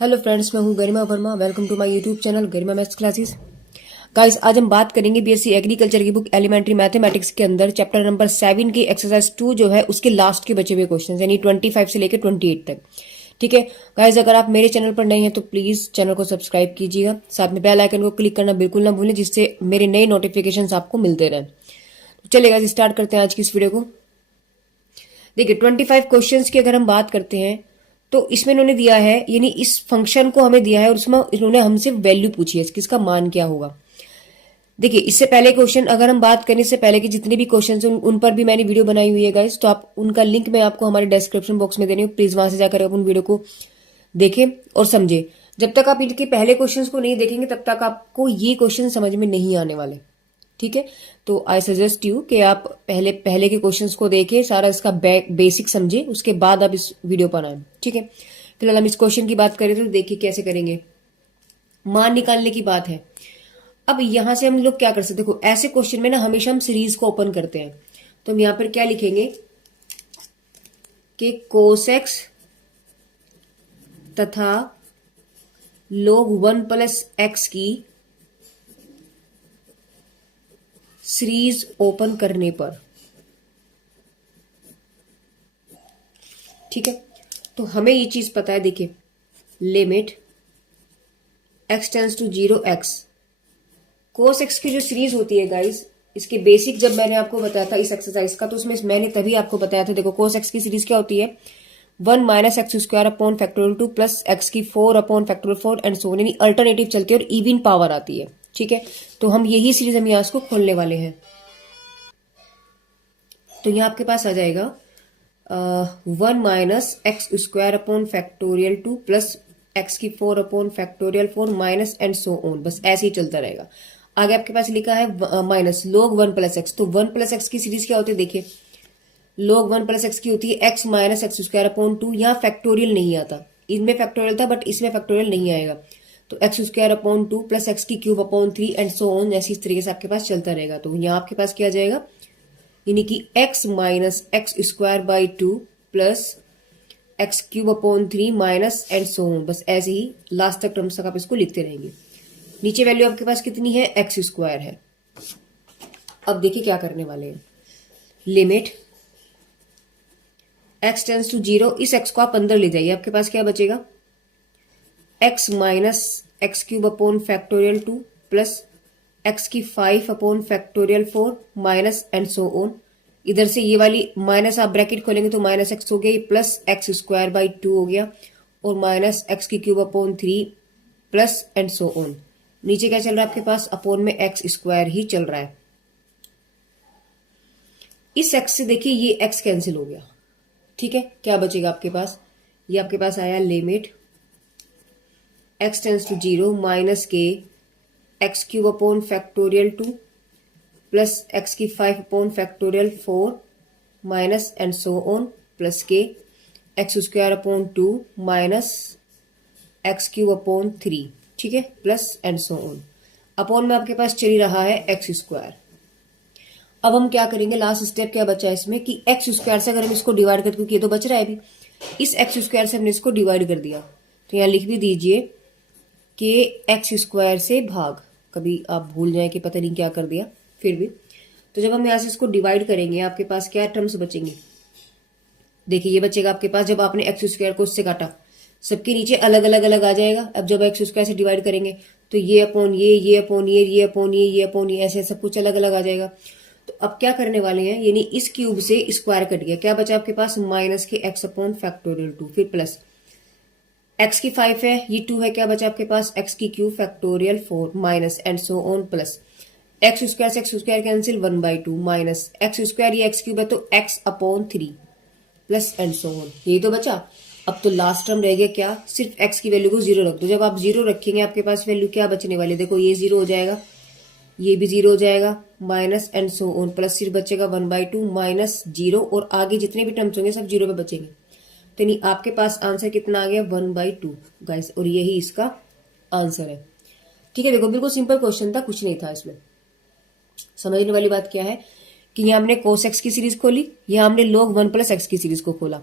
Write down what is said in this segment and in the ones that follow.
Hello friends, मैं हूं Garima Verma. Welcome to my YouTube channel Garima maths classes. Guys, आज हम बात करेंगे बीएससी एग्रीकल्चर की बुक एलिमेंट्री मैथमेटिक्स के अंदर चैप्टर नंबर 7 की एक्सरसाइज 2 जो है उसके लास्ट के बचे हुए क्वेश्चन, यानी 25 से लेकर 28 तक। ठीक है गाइस, अगर आप मेरे चैनल पर नए हैं तो प्लीज चैनल को सब्सक्राइब कीजिएगा, साथ में बेल आइकन को क्लिक करना बिल्कुल ना भूलें, जिससे मेरे नए नोटिफिकेशन आपको मिलते रहें। तो चलिए गाइस, स्टार्ट करते हैं आज की इस वीडियो को। देखिए 25 क्वेश्चंस की अगर हम बात करते हैं तो इसमें इन्होंने दिया है, यानी इस फंक्शन को हमें दिया है और उसमें इन्होंने हमसे वैल्यू पूछी है किसका मान क्या होगा। देखिए इससे पहले क्वेश्चन अगर हम बात करें, इससे पहले के जितने भी क्वेश्चन उन पर भी मैंने वीडियो बनाई हुई है गाइस, तो आप उनका लिंक मैं आपको हमारे डिस्क्रिप्शन बॉक्स में दे रही हूँ, प्लीज वहां से जाकर आप उन वीडियो को देखें और समझे। जब तक आप इनके पहले क्वेश्चन को नहीं देखेंगे तब तक आपको ये क्वेश्चन समझ में नहीं आने वाले। ठीक है, तो आई सजेस्ट यू कि आप पहले के क्वेश्चंस को देखें, सारा इसका बेसिक समझे, उसके बाद आप इस वीडियो पर आए। ठीक है, फिलहाल हम इस क्वेश्चन की बात करें तो देखिए कैसे करेंगे। मान निकालने की बात है। अब यहां से हम लोग क्या कर सकते, देखो ऐसे क्वेश्चन में ना हमेशा हम सीरीज को ओपन करते हैं, तो हम यहां पर क्या लिखेंगे कि कोस एक्स तथा log 1 प्लस एक्स की सीरीज ओपन करने पर। ठीक है, तो हमें ये चीज पता है, देखिए limit x tends to 0 x cos x की जो सीरीज होती है गाइस, इसके बेसिक जब मैंने आपको बताया था इस एक्सरसाइज का, तो उसमें मैंने तभी आपको बताया था, देखो कोस एक्स की सीरीज क्या होती है, 1 minus x square upon factorial 2 plus x की 4 अपॉन फैक्टोरियल 4 एंड सो, यानी अल्टरनेटिव चलती है और इवन पावर आती है। ठीक है, तो हम यही सीरीज हम यहाँ इसको खोलने वाले हैं। तो यहाँ आपके पास आ जाएगा 1 minus x square upon factorial 2 plus x की 4 upon factorial 4 minus and so on, बस ऐसे ही चलता रहेगा। आगे आपके पास लिखा है माइनस log 1 प्लस एक्स, तो 1 प्लस एक्स की सीरीज क्या होती है, देखिए log 1 प्लस एक्स की होती है x minus x square upon 2, यहाँ फैक्टोरियल नहीं आता, इनमें फैक्टोरियल था बट इसमें फैक्टोरियल नहीं आएगा, तो x square upon 2 plus x की cube upon 3 and so on, ऐसी इस तरीके से आपके पास चलता रहेगा। तो यहाँ आपके पास क्या जाएगा, यानी कि x minus x square by 2 plus x cube upon 3 minus and so on, बस ऐसे ही लास्ट तक टर्म्स तक आप इसको लिखते रहेंगे। नीचे वैल्यू आपके पास कितनी है, एक्स स्क्वायर है। अब देखिए क्या करने वाले हैं, लिमिट x टेंस टू 0, इस x को आप अंदर ले जाइए, आपके पास क्या बचेगा, x minus x cube upon factorial 2 plus x की 5 upon factorial 4 minus and so on. इधर से ये वाली माइनस आप ब्रैकेट खोलेंगे तो माइनस एक्स हो गया, प्लस एक्स स्क्वायर बाई 2 हो गया, और माइनस एक्स की cube upon 3 plus and so on. नीचे क्या चल रहा है आपके पास, अपॉन में एक्स स्क्वायर ही चल रहा है। इस एक्स से देखिए ये एक्स कैंसिल हो गया। ठीक है, क्या बचेगा आपके पास, ये आपके पास आया limit x tends to 0 minus के x cube upon factorial 2 plus x की 5 upon factorial 4 minus and so on plus के x square upon 2 minus x cube upon 3। ठीक है, plus and so on, upon में आपके पास चल रहा है एक्स स्क्वायर। अब हम क्या करेंगे, लास्ट स्टेप क्या बचा है इसमें कि एक्स स्क्वायर से अगर हम इसको डिवाइड करते, क्योंकि ये तो बच रहा है अभी, इस एक्स स्क्वायर से हमने इसको डिवाइड कर दिया, तो यहाँ लिख भी दीजिए कि एक्स स्क्वायर से भाग, कभी आप भूल जाए कि पता नहीं क्या कर दिया, फिर भी तो जब हम यहाँ से इसको डिवाइड करेंगे आपके पास क्या टर्म्स बचेंगे, देखिए ये बचेगा आपके पास, जब आपने एक्स स्क्वायर को उससे काटा सबके नीचे अलग अलग अलग आ जाएगा। अब जब एक्स स्क्वायर से डिवाइड करेंगे तो ये अपॉन ये अपॉन ये अपॉन ये अपॉन ये, ऐसे सब कुछ अलग अलग आ जाएगा। तो अब क्या करने वाले हैं, यानी इस क्यूब से स्क्वायर कट गया, क्या बचा आपके पास, माइनस के एक्स अपॉन फैक्टोरियल 2, फिर प्लस एक्स की 5 है, ये 2 है, क्या बचा आपके पास, एक्स की cube factorial 4 minus and so on plus x square से x square cancel 1/2 minus x square, ये एक्स क्यूब है तो x upon 3 plus and so on, ये तो बचा। अब तो लास्ट टर्म रह गया क्या, सिर्फ एक्स की वैल्यू को 0 रख दो। जब आप 0 रखेंगे आपके पास वैल्यू क्या बचने वाली, देखो ये 0 हो जाएगा, ये भी 0 हो जाएगा, minus and so on plus सिर्फ बचेगा 1/2 माइनस 0, और आगे जितने भी टर्म्स होंगे सब 0 पे बचेंगे। तो नहीं आपके पास आंसर कितना आ गया, 1/2 गाइस, और यही इसका आंसर है। ठीक है, देखो बिल्कुल सिंपल क्वेश्चन था, कुछ नहीं था इसमें। समझने वाली बात क्या है कि यहाँ हमने कोस एक्स की सीरीज खोली, यहाँ हमने log 1 प्लस एक्स की सीरीज को खोला।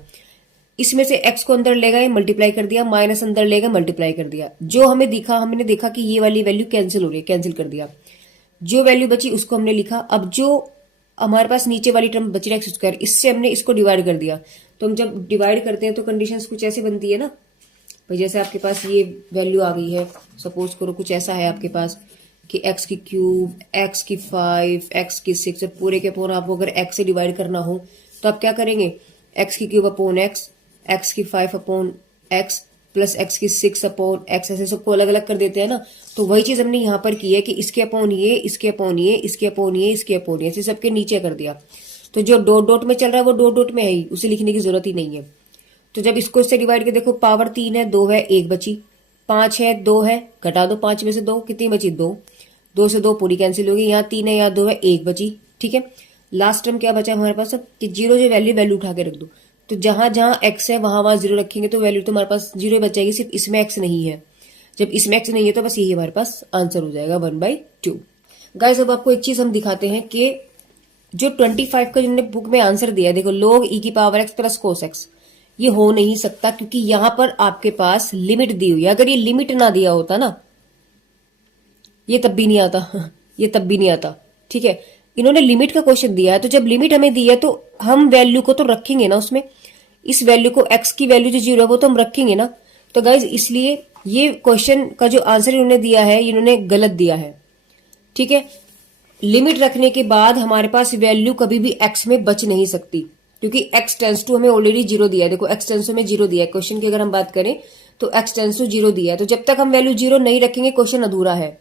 इसमें से x को अंदर लेगा ये मल्टीप्लाई कर दिया, माइनस अंदर लेगा मल्टीप्लाई कर दिया। जो हमने देखा कि ये वाली वैल्यू कैंसिल हो रही है, कैंसिल कर दिया। जो वैल्यू बची उसको हमने लिखा। अब जो हमारे पास नीचे वाली टर्म बची एक्स स्क्वायर, इससे हमने इसको डिवाइड कर दिया। तो हम जब डिवाइड करते हैं तो कंडीशंस कुछ ऐसे बनती है ना भाई, जैसे आपके पास ये वैल्यू आ गई है, सपोज करो कुछ ऐसा है आपके पास कि x की क्यूब, x की 5, x की 6 और पूरे के पूरा आपको अगर x से डिवाइड करना हो तो आप क्या करेंगे, x की क्यूब अपॉन x की 5 अपॉन x प्लस x की 6 अपॉन x, ऐसे सबको अलग अलग कर देते हैं ना। तो वही चीज हमने यहाँ पर की है कि इसके अपॉन ये, इसके अपॉन ये, इसके अपॉन ये, इसके अपॉन ये, ऐसे सबके नीचे कर दिया। तो जो डॉट डॉट में चल रहा है वो डॉट डॉट में है ही, उसे लिखने की जरूरत ही नहीं है। तो जब इसको इससे डिवाइड कर देखो, पावर 3 है, 2 है, 1 बची, 5 है, 2 है, घटा दो 5 में से 2, कितनी बची 2, 2 से 2 पूरी कैंसिल होगी, यहाँ 3 है, यहाँ 2 है, 1 बची। ठीक है, लास्ट टर्म क्या बचा हमारे पास अब कि जीरो जो वैल्यू उठा के रख दो। तो जहां जहां x है वहां वहां जीरो रखेंगे तो वैल्यू तो हमारे पास जीरो बचेगी, सिर्फ इसमें x नहीं है। जब इसमें x नहीं है तो बस यही हमारे पास आंसर हो जाएगा 1/2। गाइस अब आपको एक चीज हम दिखाते हैं कि जो 25 का जिन्होंने बुक में आंसर दिया, देखो log e की power x plus cos x, ये हो नहीं सकता क्योंकि यहां पर आपके पास लिमिट दी हुई है। अगर ये लिमिट ना दिया होता ना, ये तब भी नहीं आता ये तब भी नहीं आता। ठीक है, इन्होंने लिमिट का क्वेश्चन दिया है, तो जब लिमिट हमें दी है तो हम वैल्यू को तो रखेंगे ना उसमें, इस वैल्यू को x की वैल्यू जो 0 है वो तो हम रखेंगे ना। तो गाइज इसलिए ये क्वेश्चन का जो आंसर इन्होंने दिया है, इन्होंने गलत दिया है। ठीक है, लिमिट रखने के बाद हमारे पास वैल्यू कभी भी x में बच नहीं सकती क्योंकि x टेंस टू हमें ऑलरेडी 0 दिया है। देखो x टेंस टू में 0 दिया है, क्वेश्चन की अगर हम बात करें तो x टेंस टू 0 दिया है। तो जब तक हम वैल्यू 0 नहीं रखेंगे क्वेश्चन अधूरा है।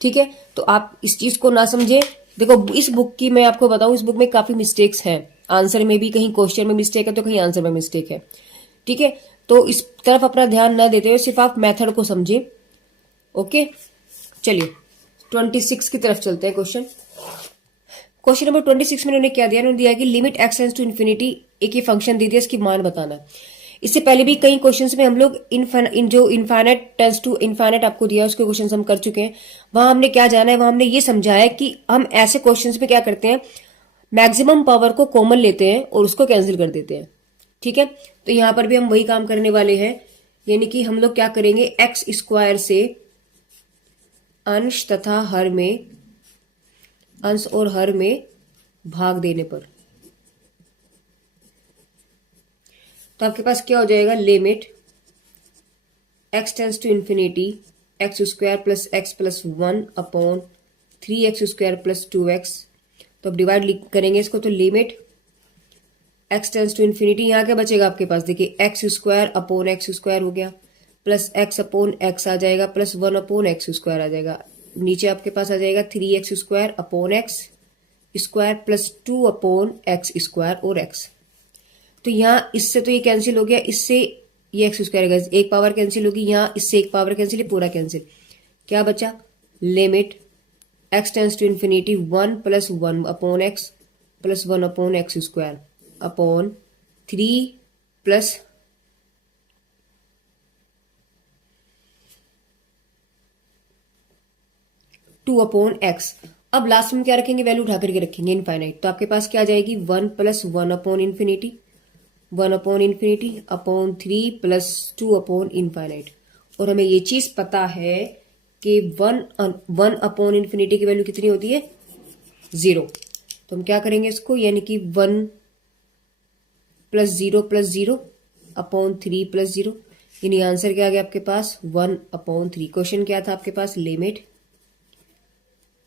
ठीक है, तो आप इस चीज को ना समझे। देखो इस बुक की मैं आपको बताऊं, इस बुक में काफी मिस्टेक्स हैं, आंसर में भी कहीं क्वेश्चन में मिस्टेक है तो कहीं आंसर में मिस्टेक है। ठीक है, तो इस तरफ अपना ध्यान ना देते हुए सिर्फ आप मेथड को समझे। ओके, चलिए 26 की तरफ चलते हैं। क्वेश्चन नंबर 26 में उन्होंने क्या दिया, उन्होंने दिया कि limit x tends to infinity, एक ये फंक्शन दे दिया, इसकी मान बताना। इससे पहले भी कई क्वेश्चंस में हम लोग जो इनफाइनाइट टेंड्स टू इनफाइनाइट आपको दिया उसके क्वेश्चंस हम कर चुके हैं। वहां हमने क्या जाना है, वहां हमने ये समझाया कि हम ऐसे क्वेश्चंस में क्या करते हैं, मैक्सिमम पावर को कॉमन लेते हैं और उसको कैंसिल कर देते हैं। ठीक है, तो यहां पर भी हम वही काम करने वाले हैं, यानी कि हम लोग क्या करेंगे, एक्स स्क्वायर से अंश तथा हर में, अंश और हर में भाग देने पर तो आपके पास क्या हो जाएगा, limit x tends to infinity x square plus x plus 1 upon 3x square plus 2x। तो अब डिवाइड करेंगे इसको, तो limit x tends to infinity, यहाँ क्या बचेगा आपके पास, देखिए x square upon x square हो गया, प्लस एक्स अपॉन एक्स आ जाएगा, प्लस 1 अपॉन एक्स स्क्वायर आ जाएगा। नीचे आपके पास आ जाएगा 3x square upon x square plus 2 upon x square और x। तो यहाँ इससे तो ये कैंसिल हो गया, इससे ये एक्स स्क्वायर का एक पावर कैंसिल होगी, यहाँ इससे एक पावर कैंसिल, है पूरा कैंसिल। क्या बचा, limit x tends to infinity 1 plus 1 upon x plus 1 upon x square upon 3 plus 2 upon x. अब लास्ट में क्या रखेंगे, वैल्यू उठा करके रखेंगे इनफाइनाइट। तो आपके पास क्या आ जाएगी, 1 plus 1 upon infinity, 1 upon infinity upon 3 plus 2 upon infinite. और हमें ये चीज पता है कि 1 अपॉन इन्फिनिटी की वैल्यू कितनी होती है, 0। तो हम क्या करेंगे इसको, यानी कि 1 प्लस 0 अपॉन 3 प्लस 0, यानी आंसर क्या आ गया आपके पास, 1 अपॉन 3। क्वेश्चन क्या था आपके पास, limit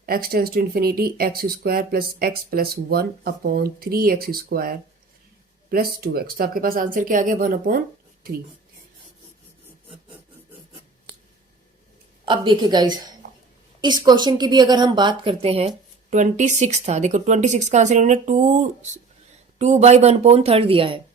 x tends to infinity x square plus x plus 1 upon 3x square plus 2x। तो आपके पास आंसर क्या आ गया, 1 अपॉन 3। अब देखिए गाइस, इस क्वेश्चन की भी अगर हम बात करते हैं, 26 था, देखो 26 का आंसर इन्होंने 2/1/3 दिया है।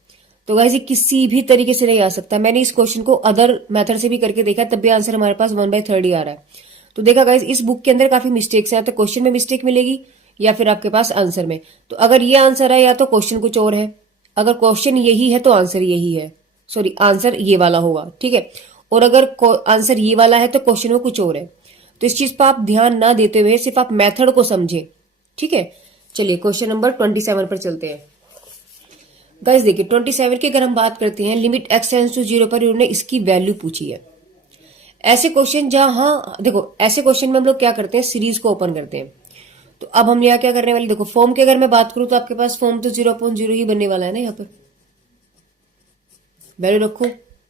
तो गाइस ये किसी भी तरीके से नहीं आ सकता। मैंने इस क्वेश्चन को अदर मेथड से भी करके देखा, तब भी आंसर हमारे पास 1/3 ही आ रहा है। तो देखा गाइस, इस बुक के अंदर काफी मिस्टेक्स हैं, तो क्वेश्चन में मिस्टेक मिलेगी या फिर आपके पास आंसर में। तो अगर ये आंसर है या तो क्वेश्चन कुछ और है, अगर क्वेश्चन यही है तो आंसर यही है, सॉरी आंसर ये वाला होगा। ठीक है, और अगर आंसर ये वाला है तो क्वेश्चन में कुछ और है। तो इस चीज पर आप ध्यान ना देते हुए सिर्फ आप मेथड को समझें। ठीक है, चलिए क्वेश्चन नंबर 27 पर चलते हैं। गाइस देखिए 27 की अगर हम बात करते हैं, लिमिट x टेंड्स टू 0 पर उन्होंने इसकी वैल्यू पूछी है। ऐसे क्वेश्चन जहां देखो, ऐसे क्वेश्चन में हम लोग क्या करते हैं, सीरीज को ओपन करते हैं। तो अब हम यहाँ क्या करने वाले, देखो फॉर्म की अगर मैं बात करूं तो आपके पास फॉर्म तो 0/0 ही बनने वाला है ना। यहाँ पर वैल्यू रखो,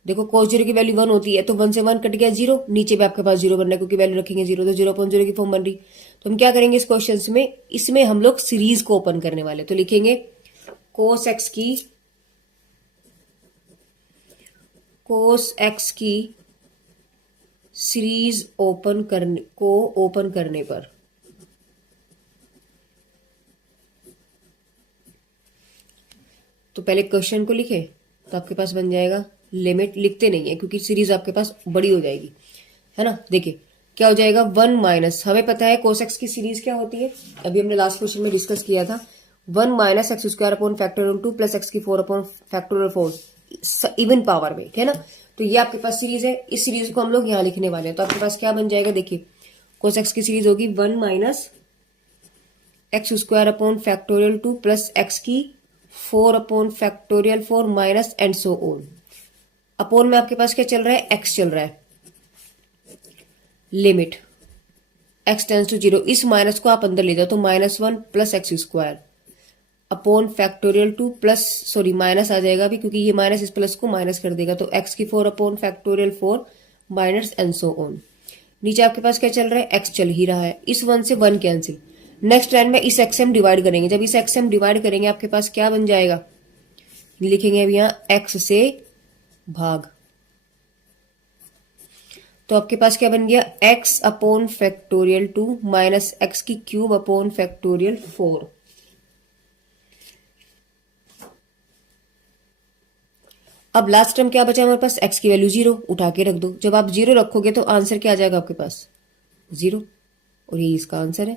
देखो cos 0 की वैल्यू 1 होती है, तो 1 से 1 कट गया 0, नीचे भी आपके पास 0 बनना है क्योंकि वैल्यू रखेंगे 0, तो 0/0 की फॉर्म बन रही। तो हम क्या करेंगे इस क्वेश्चन में, इसमें हम लोग सीरीज को ओपन करने वाले, तो लिखेंगे cos x की सीरीज ओपन करने पर तो पहले क्वेश्चन को लिखे तो आपके पास बन जाएगा, लिमिट लिखते नहीं है क्योंकि सीरीज आपके पास बड़ी हो जाएगी, है ना। देखिए क्या हो जाएगा, 1 माइनस, हमें पता है cos x की सीरीज क्या होती है, अभी हमने लास्ट क्वेश्चन में डिस्कस किया था, 1 minus x square upon factorial 2 plus x की 4 अपॉन फैक्टोरियल 4 इवन पावर में, है ना। तो ये आपके पास सीरीज है, इस सीरीज को हम लोग यहाँ लिखने वाले हैं। तो आपके पास क्या बन जाएगा, देखिए cos x की सीरीज होगी 1 minus x square upon factorial 2 plus x की 4 upon factorial 4 minus and so on. Upon में आपके पास क्या चल रहा है, x चल रहा है, लिमिट x टेंड्स टू 0, इस माइनस को आप अंदर ले जाओ तो -1 plus x square upon factorial 2 plus, sorry minus आ जाएगा अभी क्योंकि ये माइनस इस प्लस को माइनस कर देगा, तो x की 4 upon factorial 4 minus and so on. नीचे आपके पास क्या चल रहा है, x चल ही रहा है, इस 1 से 1 कैंसिल, नेक्स्ट लाइन में इस x से हम डिवाइड करेंगे, जब इस x से हम डिवाइड करेंगे आपके पास क्या बन जाएगा, लिखेंगे अभी यहाँ x से भाग, तो आपके पास क्या बन गया, x upon factorial 2 minus x की क्यूब अपॉन फैक्टोरियल 4। अब लास्ट टर्म क्या बचा हमारे पास, x की वैल्यू 0, उठा के रख दो, जब आप 0 रखोगे तो आंसर क्या आ जाएगा आपके पास 0, और ये इसका आंसर है,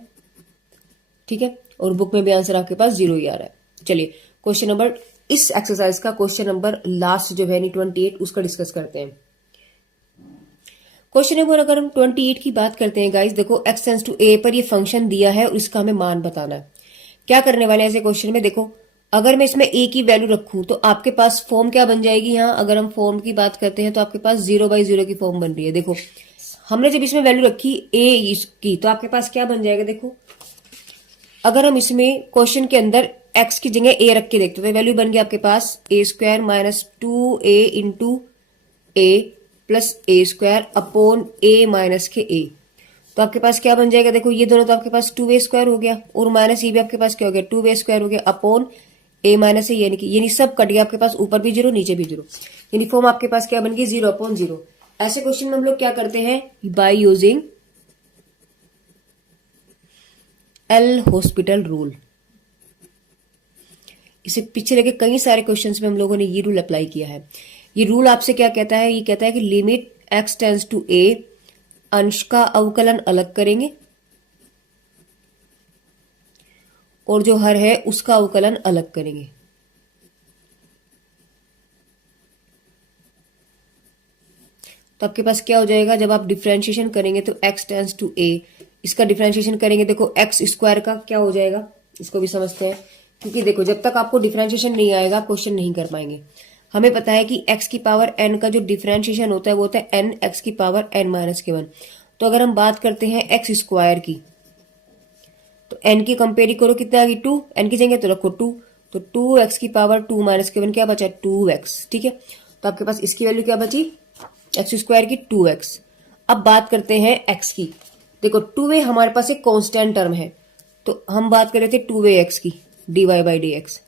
ठीक है। और बुक में भी आंसर आपके पास 0 ही आ रहा है। चलिए क्वेश्चन नंबर, इस एक्सरसाइज का क्वेश्चन नंबर लास्ट जो है 28 उसका डिस्कस करते हैं। क्वेश्चन नंबर अगर हम 28 की बात करते हैं गाइस, देखो x टेंड्स टू a पर ये फंक्शन दिया है और इसका हमें मान बताना है। क्या करने वाले हैं ऐसे क्वेश्चन में, देखो अगर मैं इसमें a की वैल्यू रखूं तो आपके पास फॉर्म क्या बन जाएगी, यहाँ अगर हम फॉर्म की बात करते हैं तो आपके पास 0/0 की फॉर्म बन रही है। देखो हमने जब इसमें वैल्यू रखी a की तो आपके पास क्या बन जाएगा, देखो अगर हम इसमें क्वेश्चन के अंदर x की जगह a रख के देखते तो वैल्यू बन गई आपके पास a² minus 2a into a plus a² upon a minus के a। तो आपके पास क्या बन जाएगा, देखो ये दोनों तो आपके पास 2a² हो गया और माइनस ये भी आपके पास क्या हो गया 2a² हो गया अपॉन a माइनस a, यानी सब कट गया आपके पास, ऊपर भी 0 नीचे भी 0, यानी फॉर्म आपके पास क्या बन गई 0/0। ऐसे क्वेश्चन में हम लोग क्या करते हैं, by using L hospital rule. इसे पीछे लगे कई सारे क्वेश्चंस में हम लोगों ने ये रूल अप्लाई किया है। ये रूल आपसे क्या कहता है, ये कहता है कि limit x tends to a, अंश का अवकलन अलग करेंगे और जो हर है उसका अवकलन अलग करेंगे। तो आपके पास क्या हो जाएगा, जब आप डिफरेंशिएशन करेंगे तो x टेंड्स टू a, इसका डिफरेंशिएशन करेंगे, देखो एक्स स्क्वायर का क्या हो जाएगा, इसको भी समझते हैं क्योंकि देखो जब तक आपको डिफरेंशिएशन नहीं आएगा क्वेश्चन नहीं कर पाएंगे। हमें पता है कि x की पावर n का जो डिफरेंशिएशन होता है वो होता है n x की पावर n माइनस के 1। तो अगर हम बात करते हैं x स्क्वायर की तो n की कंपेयर करो कितना आ गई 2, n की जगह तो रखो 2, तो 2x की पावर 2 माइनस के 1 क्या बचा 2x, ठीक है। तो आपके पास इसकी वैल्यू क्या बची, एक्स स्क्वायर की 2x। अब बात करते हैं x की, देखो 2a हमारे पास एक कांस्टेंट टर्म है, तो हम बात कर रहे थे 2ax की dy/dx,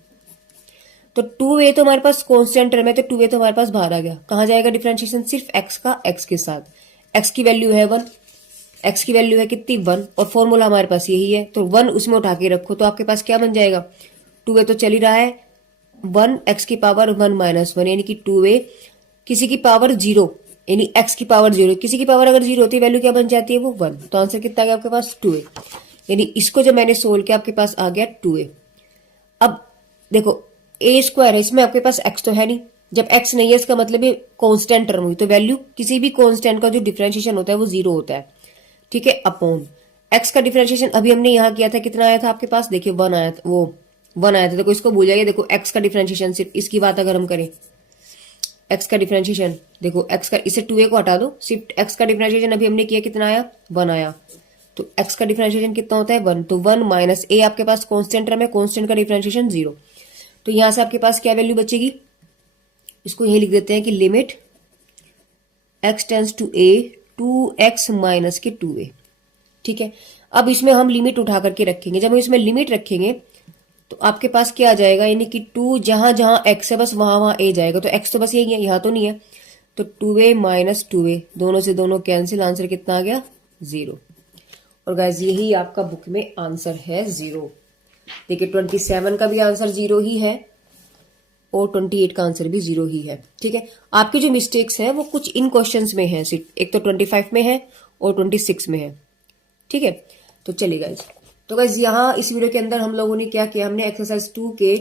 तो 2a तो हमारे पास कांस्टेंट टर्म है, तो 2a तो हमारे पास बाहर आ गया, कहां जाएगा डिफरेंशिएशन, सिर्फ x का x के साथ, x की वैल्यू है 1, x की वैल्यू है कितनी 1 और फॉर्मूला हमारे पास यही है, तो 1 उसमें उठा के रखो तो आपके पास क्या बन जाएगा, 2a तो चल ही रहा है, 1 x की पावर 1 माइनस 1 यानी कि 2a, किसी की पावर 0 यानी x की पावर 0, किसी की पावर अगर 0 होती है वैल्यू क्या बन जाती है वो 1, तो आंसर कितना आ गया आपके पास 2a, यानी इसको जब मैंने सोल्व किया आपके पास आ गया 2a। अब देखो a स्क्वायर है, इसमें आपके पास x तो है नहीं, जब x नहीं है इसका मतलब ये कांस्टेंट टर्म हुई, तो वैल्यू किसी भी कांस्टेंट का जो डिफरेंशिएशन होता है वो 0 होता है, ठीक है। अपॉन x का डिफरेंशिएशन अभी हमने यहाँ किया था, कितना आया था आपके पास, देखिए 1 आया था, वो 1 आया था। देखो इसको भूल जाइए। देखो एक्स का डिफरेंशिएशन, सिर्फ इसकी बात अगर हम करें, एक्स का डिफरेंशिएशन, देखो एक्स का, इसे 2a को हटा दो, सिर्फ एक्स का डिफरेंशिएशन अभी हमने किया, कितना आया, 1 आया। तो एक्स का डिफरेंशिएशन कितना होता है, 1। तो 1 माइनस ए आपके पास कांस्टेंट टर्म है, कांस्टेंट का डिफरेंशिएशन 0। तो यहां से आपके पास क्या वैल्यू बचेगी, इसको यही लिख देते हैं कि limit x tends to A 2x minus के 2a। ठीक है, अब इसमें हम लिमिट उठा करके रखेंगे। जब हम इसमें लिमिट रखेंगे तो आपके पास क्या आ जाएगा, यानी कि 2 जहां जहां x है बस वहां वहां a जाएगा। तो x तो बस यही है, यहां तो नहीं है। तो 2a माइनस 2a, दोनों से दोनों कैंसिल, आंसर कितना आ गया, 0। और गाइस यही आपका बुक में आंसर है, 0। देखिए 27 का भी आंसर 0 ही है और 28 का आंसर भी 0 ही है। ठीक है, आपकी जो मिस्टेक्स हैं वो कुछ इन क्वेश्चंस में है, सिर्फ एक तो 25 में है और 26 में है। ठीक है, तो चलिए गाइस, तो गाइस यहाँ इस वीडियो के अंदर हम लोगों ने क्या किया, हमने एक्सरसाइज 2 के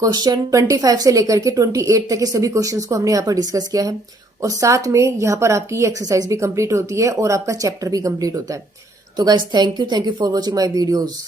क्वेश्चन 25 से लेकर के 28 तक के सभी क्वेश्चंस को हमने यहाँ पर डिस्कस किया है। और साथ में यहाँ पर आपकी ये एक्सरसाइज भी कंप्लीट होती है और आपका चैप्टर भी कंप्लीट होता है। तो guys thank you for watching my videos.